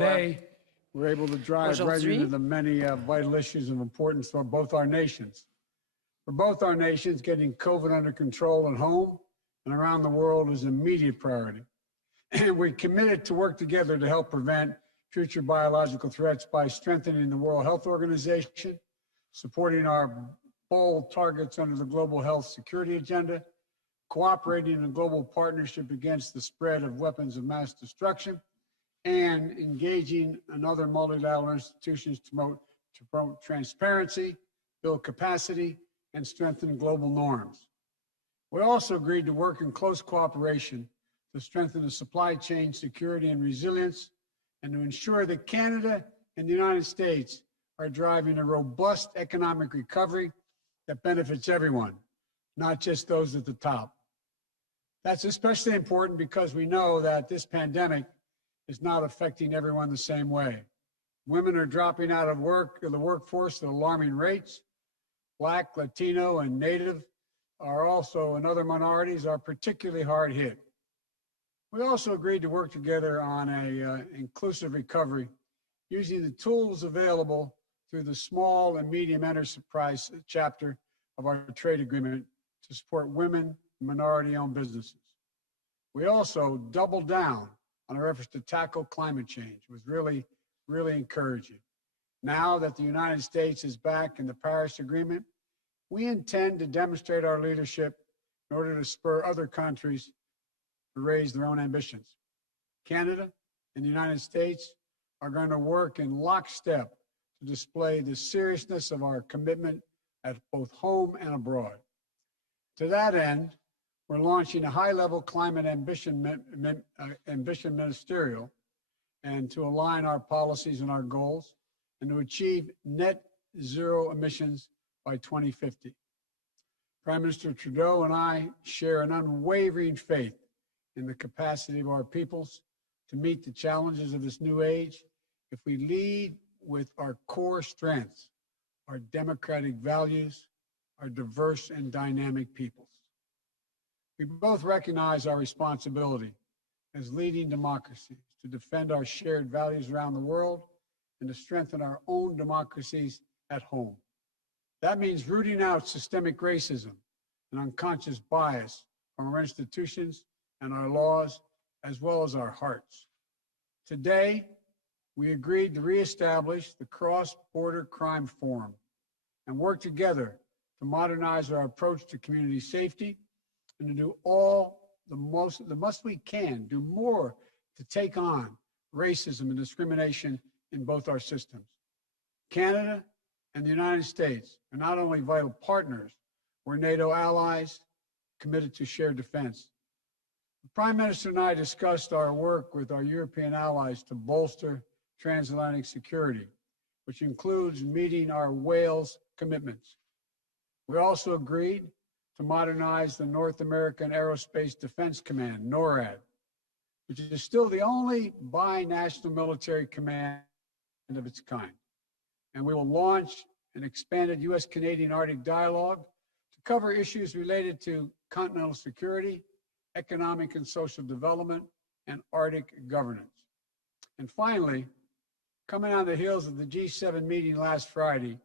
Today, we're able to drive right into the many vital issues of importance for both our nations. For both our nations, getting COVID under control at home and around the world is an immediate priority. And we're committed to work together to help prevent future biological threats by strengthening the World Health Organization, supporting our bold targets under the Global Health Security Agenda, cooperating in a global partnership against the spread of weapons of mass destruction, and engaging in other multilateral institutions to promote transparency, build capacity, and strengthen global norms. We also agreed to work in close cooperation to strengthen the supply chain security and resilience, and to ensure that Canada and the United States are driving a robust economic recovery that benefits everyone, not just those at the top. That's especially important because we know that this pandemic is not affecting everyone the same way. Women are dropping out of the workforce at alarming rates. Black, Latino, and Native are also, and other minorities are particularly hard hit. We also agreed to work together on an inclusive recovery using the tools available through the small and medium enterprise chapter of our trade agreement to support women and minority-owned businesses. We also doubled down on our efforts to tackle climate change. It was really, really encouraging. Now that the United States is back in the Paris Agreement, we intend to demonstrate our leadership in order to spur other countries to raise their own ambitions. Canada and the United States are going to work in lockstep to display the seriousness of our commitment at both home and abroad. To that end, we're launching a high-level climate ambition ministerial, and to align our policies and our goals, and to achieve net zero emissions by 2050. Prime Minister Trudeau and I share an unwavering faith in the capacity of our peoples to meet the challenges of this new age if we lead with our core strengths, our democratic values, our diverse and dynamic peoples. We both recognize our responsibility as leading democracies to defend our shared values around the world and to strengthen our own democracies at home. That means rooting out systemic racism and unconscious bias from our institutions and our laws, as well as our hearts. Today, we agreed to reestablish the Cross-Border Crime Forum and work together to modernize our approach to community safety and to do the most we can, do more to take on racism and discrimination in both our systems. Canada and the United States are not only vital partners, we're NATO allies committed to shared defense. The Prime Minister and I discussed our work with our European allies to bolster transatlantic security, which includes meeting our Wales commitments. We also agreed to modernize the North American Aerospace Defense Command, NORAD, which is still the only binational military command of its kind. And we will launch an expanded U.S.-Canadian Arctic dialogue to cover issues related to continental security, economic and social development, and Arctic governance. And finally, coming on the heels of the G7 meeting last Friday,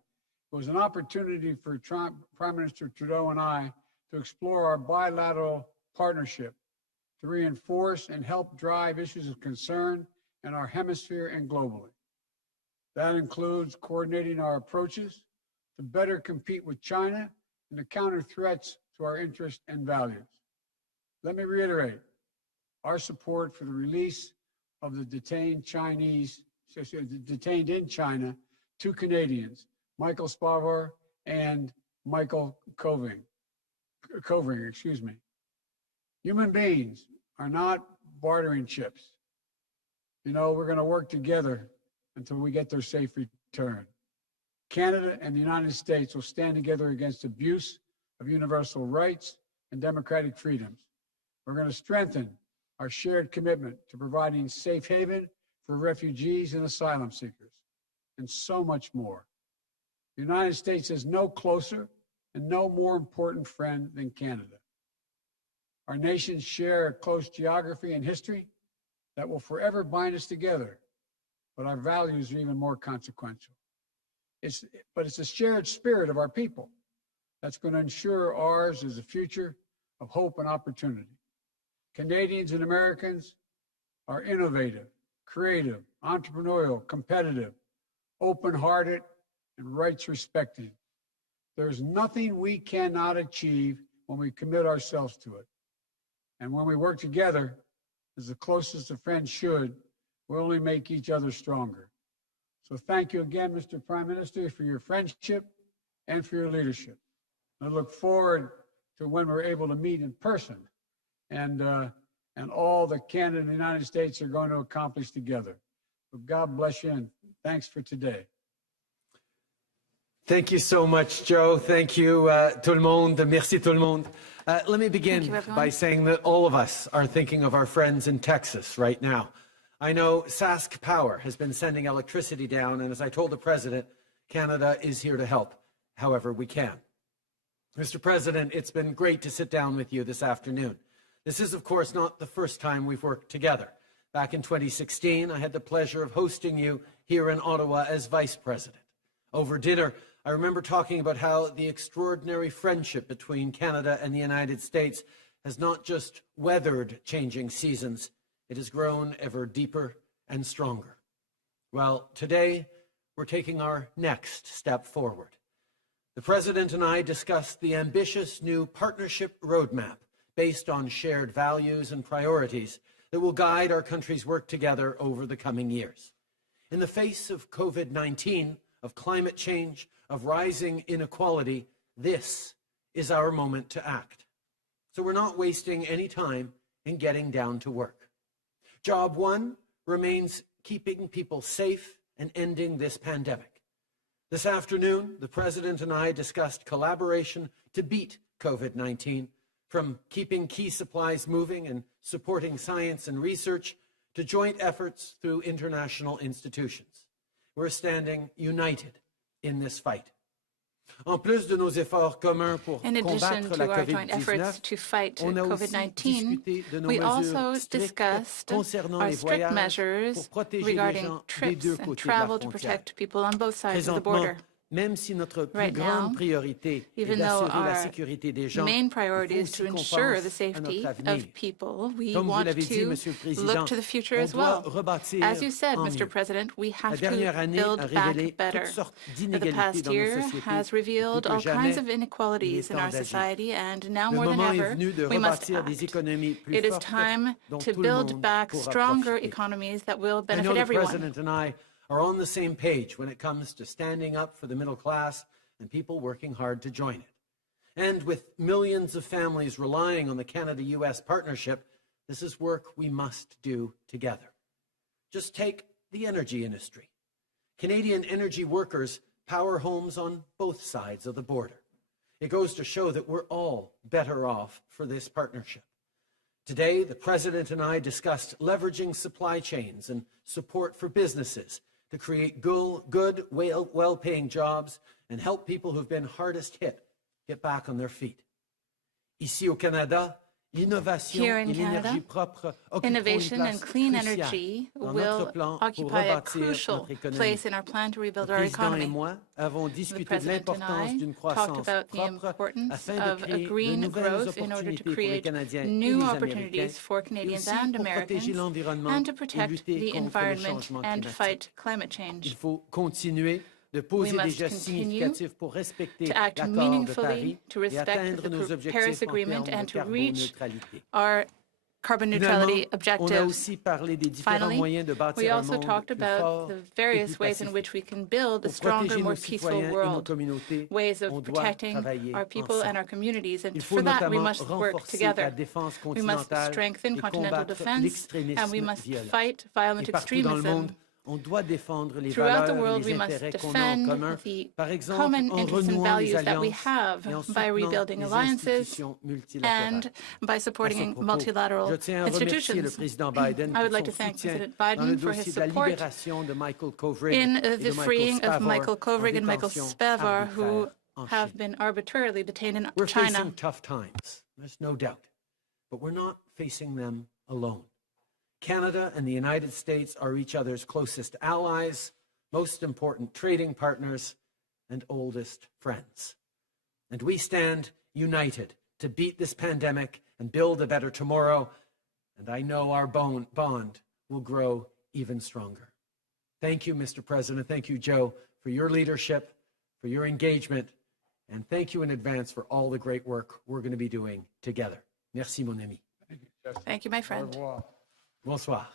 it was an opportunity for Prime Minister Trudeau and I to explore our bilateral partnership to reinforce and help drive issues of concern in our hemisphere and globally. That includes coordinating our approaches to better compete with China and to counter threats to our interests and values. Let me reiterate our support for the release of the detained in China, 2 Canadians, Michael Spavor and Michael Covering. Human beings are not bartering chips. You know, we're going to work together until we get their safe return. Canada and the United States will stand together against abuse of universal rights and democratic freedoms. We're going to strengthen our shared commitment to providing safe haven for refugees and asylum seekers, and so much more. The United States is no closer and no more important friend than Canada. Our nations share a close geography and history that will forever bind us together. but our values are even more consequential. But it's a shared spirit of our people that's going to ensure ours is a future of hope and opportunity. Canadians and Americans are innovative, creative, entrepreneurial, competitive, open-hearted, and rights-respecting. There's nothing we cannot achieve when we commit ourselves to it. And when we work together, as the closest of friends should, we'll only make each other stronger. So thank you again, Mr. Prime Minister, for your friendship and for your leadership. I look forward to when we're able to meet in person and all that Canada and the United States are going to accomplish together. So God bless you and thanks for today. Thank you so much, Joe. Thank you, tout le monde. Merci tout le monde. Let me begin by saying that all of us are thinking of our friends in Texas right now. I know Sask Power has been sending electricity down, and as I told the President, Canada is here to help however we can. Mr. President, it's been great to sit down with you this afternoon. This is, of course, not the first time we've worked together. Back in 2016, I had the pleasure of hosting you here in Ottawa as Vice President. Over dinner, I remember talking about how the extraordinary friendship between Canada and the United States has not just weathered changing seasons, it has grown ever deeper and stronger. Well, today, we're taking our next step forward. The President and I discussed the ambitious new partnership roadmap based on shared values and priorities that will guide our country's work together over the coming years. In the face of COVID-19, of climate change, of rising inequality, this is our moment to act. So we're not wasting any time in getting down to work. Job one remains keeping people safe and ending this pandemic. This afternoon, the President and I discussed collaboration to beat COVID-19, from keeping key supplies moving and supporting science and research to joint efforts through international institutions. We're standing united in this fight. En plus de nos efforts communs pour combattre la COVID-19, on a aussi discuté de nos mesures strictes concernant les voyages pour protéger les gens des deux côtés de la frontière. Présentement, même si notre plus grande priorité est d'assurer la sécurité des gens, il faut aussi qu'on pense à notre avenir. Comme vous l'avez dit, Monsieur le Président, on doit rebâtir en mieux. La dernière année a révélé toutes sortes d'inégalités dans nos sociétés. Plus que jamais, il est temps d'agir. Le moment est venu de rebâtir des économies plus fortes dont tout le monde pourra profiter. I know the President and I are on the same page when it comes to standing up for the middle class and people working hard to join it. And with millions of families relying on the Canada-US partnership, this is work we must do together. Just take the energy industry. Canadian energy workers power homes on both sides of the border. It goes to show that we're all better off for this partnership. Today, the President and I discussed leveraging supply chains and support for businesses to create good, well-paying jobs and help people who've been hardest hit get back on their feet. Ici au Canada, Here in Canada, innovation and clean energy will occupy a crucial place in our plan to rebuild our economy. The President and I talked about the importance of a green growth in order to create new opportunities for Canadians and Americans and to protect the environment and fight climate change. We must continue to act meaningfully to respect the Paris Agreement and to reach our carbon neutrality objectives. Finally, we also talked about the various ways in which we can build a stronger, more peaceful world, ways of protecting our people and our communities, and for that we must work together. We must strengthen continental defense, and we must fight violent extremism. Throughout the world, we must defend the common interests and values that we have by rebuilding alliances and by supporting multilateral institutions. I would like to thank President Biden for his support in the freeing of Michael Kovrig and Michael Spavor, who have been arbitrarily detained in China. We're facing tough times, there's no doubt, but we're not facing them alone. Canada and the United States are each other's closest allies, most important trading partners, and oldest friends. And we stand united to beat this pandemic and build a better tomorrow. And I know our bond will grow even stronger. Thank you, Mr. President. Thank you, Joe, for your leadership, for your engagement, and thank you in advance for all the great work we're going to be doing together. Merci, mon ami. Thank you, my friend. Au revoir. Bonsoir.